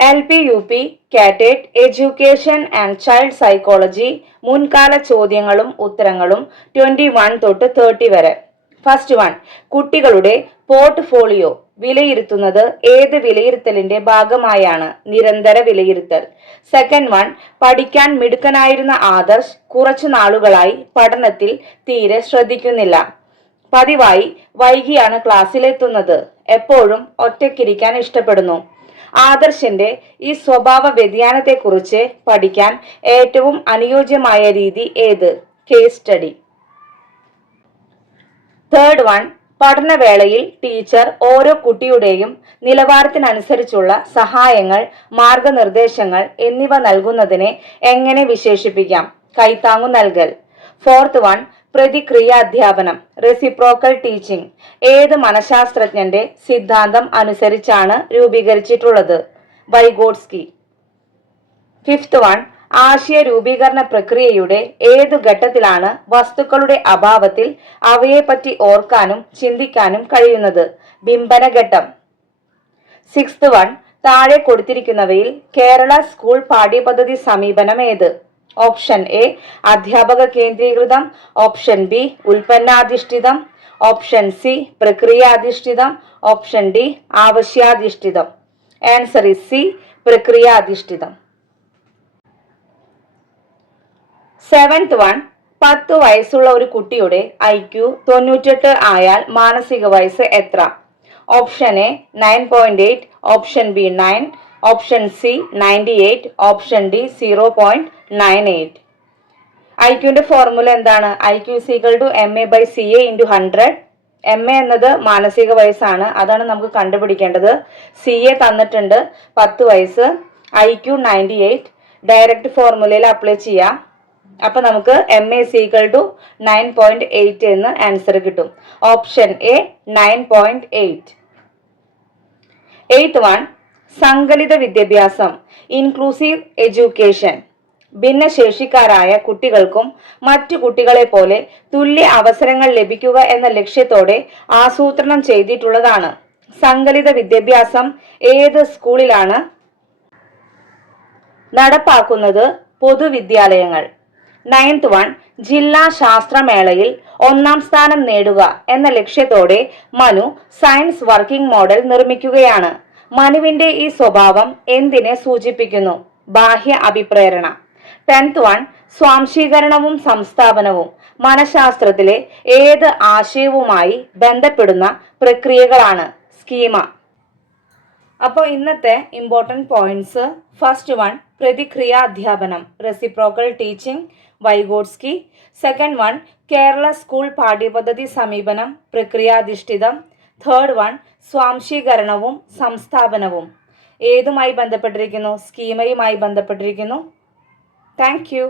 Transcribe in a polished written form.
LP, UP, കാറ്ററ്റ്, education and child psychology മുൻകാല ചോദ്യങ്ങളും ഉത്തരങ്ങളും 21 തൊട്ട് 30 വരെ. ഫസ്റ്റ് വൺ, കുട്ടികളുടെ പോർട്ട്ഫോളിയോ വിലയിരുത്തുന്നത് ഏത് വിലയിരുത്തലിന്റെ ഭാഗമായാണ്? നിരന്തര വിലയിരുത്തൽ. സെക്കൻഡ് വൺ, പഠിക്കാൻ മിടുക്കനായിരുന്ന ആദർശ് കുറച്ചു നാളുകളായി പഠനത്തിൽ തീരെ ശ്രദ്ധിക്കുന്നില്ല. പതിവായി വൈകിയാണ് ക്ലാസ്സിലെത്തുന്നത്. എപ്പോഴും ഒറ്റയ്ക്കിരിക്കാൻ ഇഷ്ടപ്പെടുന്നു. ആദർശിന്റെ ഈ സ്വഭാവ വ്യതിയാനത്തെക്കുറിച്ച് പഠിക്കാൻ ഏറ്റവും അനുയോജ്യമായ രീതി ഏത്? Case study. തേർഡ് വൺ, പഠനവേളയിൽ ടീച്ചർ ഓരോ കുട്ടിയുടെയും നിലവാരത്തിനനുസരിച്ചുള്ള സഹായങ്ങൾ, മാർഗനിർദ്ദേശങ്ങൾ എന്നിവ നൽകുന്നതിനെ എങ്ങനെ വിശേഷിപ്പിക്കാം? കൈത്താങ്ങു നൽകൽ. ഫോർത്ത് വൺ, പ്രതിക്രിയാധ്യാപനം, റെസിപ്രോക്കൽ ടീച്ചിങ് ഏത് മനഃശാസ്ത്രജ്ഞന്റെ സിദ്ധാന്തം അനുസരിച്ചാണ് രൂപീകരിച്ചിട്ടുള്ളത്? വൈഗോട്സ്കി. ഫിഫ്ത് വൺ, ആശയ രൂപീകരണ പ്രക്രിയയുടെ ഏതു ഘട്ടത്തിലാണ് വസ്തുക്കളുടെ അഭാവത്തിൽ അവയെപ്പറ്റി ഓർക്കാനും ചിന്തിക്കാനും കഴിയുന്നത്? ബിംബന ഘട്ടം. സിക്സ്ത് വൺ, താഴെ കൊടുത്തിരിക്കുന്നവയിൽ കേരള സ്കൂൾ പാഠ്യപദ്ധതി സമീപനം ഏത്? ഓപ്ഷൻ എ അധ്യാപക കേന്ദ്രീകൃതം, ഓപ്ഷൻ ബി ഉൽപ്പന്നാധിഷ്ഠിതം, ഓപ്ഷൻ സി പ്രക്രിയാധിഷ്ഠിതം, ഓപ്ഷൻ ഡി ആവശ്യാധിഷ്ഠിതം. ആൻസർ ഇസ് സി, പ്രക്രിയാധിഷ്ഠിതം. സെവൻത് വൺ, 10 വയസ്സുള്ള ഒരു കുട്ടിയുടെ IQ 98 ആയാൽ മാനസിക വയസ്സ് എത്ര? Option A 9.8, option B 9, option C 98, option D 0.98. ഐക്യുവിന്റെ ഫോർമുല എന്താണ്? IQ = MA/CA × 100. MA എന്നത് മാനസിക വയസ്സാണ്, അതാണ് നമുക്ക് കണ്ടുപിടിക്കേണ്ടത്. CA തന്നിട്ടുണ്ട് 10 വയസ്സ്, IQ 98. ഡയറക്റ്റ് ഫോർമുലയിൽ അപ്ലൈ ചെയ്യാം. അപ്പൊ നമുക്ക് MA = 9.8 എന്ന് ആൻസർ കിട്ടും. Option A 9.8. എയ്ത്ത് വൺ, സങ്കലിത വിദ്യാഭ്യാസം, ഇൻക്ലൂസീവ് എഡ്യൂക്കേഷൻ ഭിന്നശേഷിക്കാരായ കുട്ടികൾക്കും മറ്റു കുട്ടികളെ പോലെ തുല്യ അവസരങ്ങൾ ലഭിക്കുക എന്ന ലക്ഷ്യത്തോടെ ആസൂത്രണം ചെയ്തിട്ടുള്ളതാണ്. സങ്കലിത വിദ്യാഭ്യാസം ഏത് സ്കൂളിലാണ് നടപ്പാക്കുന്നത്? പൊതുവിദ്യാലയങ്ങൾ. നയൻത് വൺ, ജില്ലാ ശാസ്ത്രമേളയിൽ 1ാം സ്ഥാനം നേടുക എന്ന ലക്ഷ്യത്തോടെ മനു സയൻസ് വർക്കിംഗ് മോഡൽ നിർമ്മിക്കുകയാണ്. മനുവിന്റെ ഈ സ്വഭാവം എന്തിനെ സൂചിപ്പിക്കുന്നു? ബാഹ്യ അഭിപ്രേരണ. 10th വൺ, സ്വാംശീകരണവും സംസ്ഥാപനവും മനഃശാസ്ത്രത്തിലെ ഏത് ആശയവുമായി ബന്ധപ്പെടുന്ന പ്രക്രിയകളാണ്? സ്കീമ. അപ്പോൾ ഇന്നത്തെ ഇമ്പോർട്ടൻറ്റ് പോയിന്റ്സ്: ഫസ്റ്റ് വൺ, പ്രതിക്രിയാധ്യാപനം, reciprocal teaching, Vygotsky. Second one, Kerala school പാഠ്യപദ്ധതി സമീപനം, പ്രക്രിയാധിഷ്ഠിതം. തേർഡ് വൺ, സ്വാംശീകരണവും സംസ്ഥാപനവും ഏതുമായി ബന്ധപ്പെട്ടിരിക്കുന്നു? സ്കീമയുമായി ബന്ധപ്പെട്ടിരിക്കുന്നു. Thank you.